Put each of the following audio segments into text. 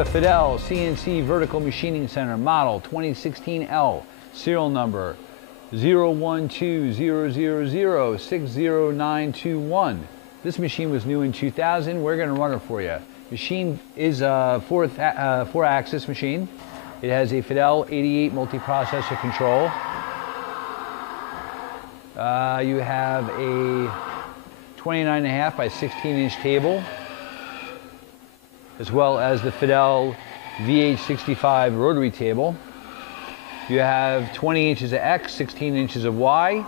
a Fadal CNC Vertical Machining Center model 2016L, serial number 01200060921. This machine was new in 2000. We're going to run it for you. Machine is a four-axis machine. It has a Fadal 88 multiprocessor control. You have a 29.5 by 16-inch table, as well as the Fadal VH-65 rotary table. You have 20 inches of X, 16 inches of Y,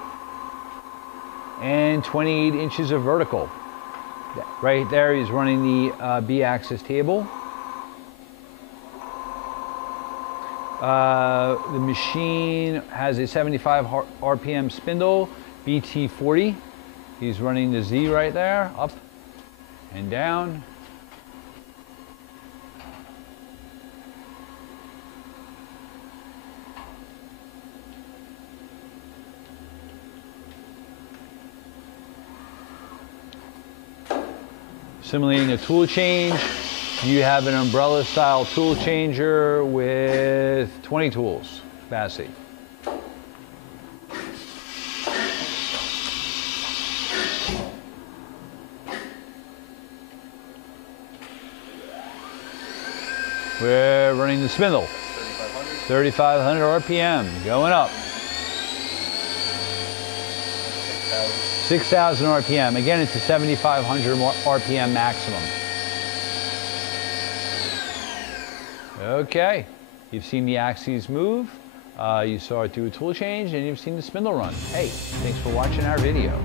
and 28 inches of vertical. Right there, he's running the B-axis table. The machine has a 75 RPM spindle, BT40. He's running the Z right there, up and down. Simulating a tool change, you have an umbrella style tool changer with 20 tools capacity. We're running the spindle, 3,500 RPM, going up. 6,000 RPM. Again, it's a 7,500 RPM maximum. Okay, you've seen the axes move, you saw it do a tool change, and you've seen the spindle run. Hey, thanks for watching our video.